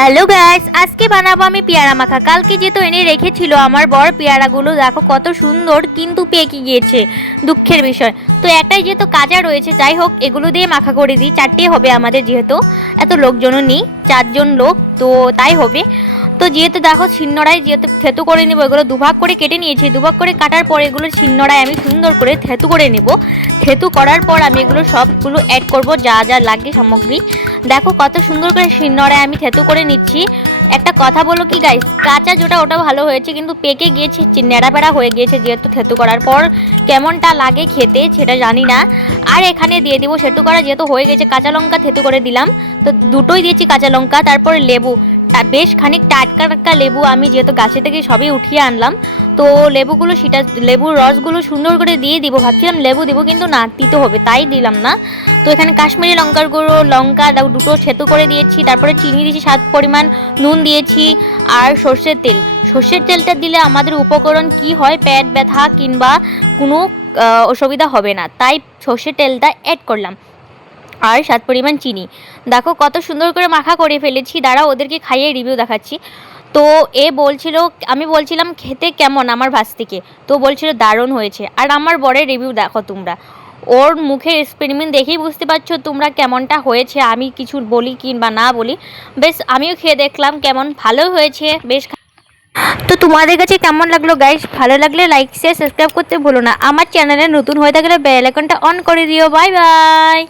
Hello guys, আজকে বানাবো আমি পেয়ারা মাখা। কালকে যেহেতু এনে রেখেছিল আমার বর, পেয়ারাগুলো দেখো কত সুন্দর, কিন্তু পেকে গিয়েছে, দুঃখের বিষয়। তো একটাই যেহেতু কাঁচা রয়েছে, যাই হোক এগুলো দিয়ে মাখা করে দিই। চারটে হবে আমাদের, যেহেতু এত লোকজনও নেই, 4জন লোক, তো তাই হবে। তো যেহেতু দেখো শিলনোড়ায় যেহেতু থেতু করে নেবো, এগুলো দুভাগ করে কেটে নিয়েছি। দুভাগ করে কাটার পর এগুলো শিলনোড়ায় আমি সুন্দর করে থেতু করে নেব। থেতু করার পর আমি এগুলো সবগুলো অ্যাড করব, যা যা লাগে সামগ্রী। দেখো কত সুন্দর করে শিলনোড়ায় আমি থেতু করে নিচ্ছি। একটা কথা বলো কি গাইস, কাঁচা যেটা ওটা ভালো হয়েছে, কিন্তু পেকে গিয়েছে, নেড়াপেড়া হয়ে গিয়েছে যেহেতু থেতু করার পর। কেমনটা লাগে খেতে সেটা জানি না। আর এখানে দিয়ে দিব থেতু করা যেহেতু হয়ে গেছে, কাঁচা লঙ্কা থেতু করে দিলাম। তো দুটোই দিয়েছি কাঁচা লঙ্কা, তারপরে লেবু, বেশ খানিক টাটকা টাটকা লেবু, আমি যেহেতু গাছে থেকে সবই উঠিয়ে আনলাম। তো লেবুগুলো সেটা লেবুর রসগুলো সুন্দর করে দিয়ে দিব। ভাবছিলাম লেবু দিব, কিন্তু না, দিতে হবে, তাই দিলাম না। তো এখানে কাশ্মীরি লঙ্কার গুঁড়ো, লঙ্কা দুটো থেতু করে দিয়েছি, তারপরে চিনি দিয়েছি স্বাদ পরিমাণ, নুন দিয়েছি, আর সর্ষের তেল। সর্ষের তেলটা দিলে আমাদের উপকরণ কি হয়, পেট ব্যথা কিংবা কোনো অসুবিধা হবে না, তাই সর্ষের তেলটা অ্যাড করলাম। আর স্বাদ পরিমাণ চিনি। দেখো কত সুন্দর করে মাখা করে ফেলেছি, দাঁড়াও ওদেরকে খাইয়ে রিভিউ দেখাচ্ছি। তো বলছিল, আমি বলছিলাম খেতে কেমন আমার ভাস্তিকে, তো বলছিল দারুণ হয়েছে। আর আমার বরের রিভিউ দেখো তোমরা, ওর মুখের এক্সপেরিমেন্ট দেখেই বুঝতে পারছো তোমরা কেমনটা হয়েছে। আমি কিছু বলি কিংবা না বলি, বেশ আমিও খেয়ে দেখলাম কেমন, ভালো হয়েছে বেশ। তো তোমাদের কাছে কেমন লাগলো গাইস? ভালো লাগলে লাইক শেয়ার সাবস্ক্রাইব করতে ভুলো না। আমার চ্যানেলে নতুন হয়ে থাকলে বেল আইকনটা অন করে দিও। Bye bye.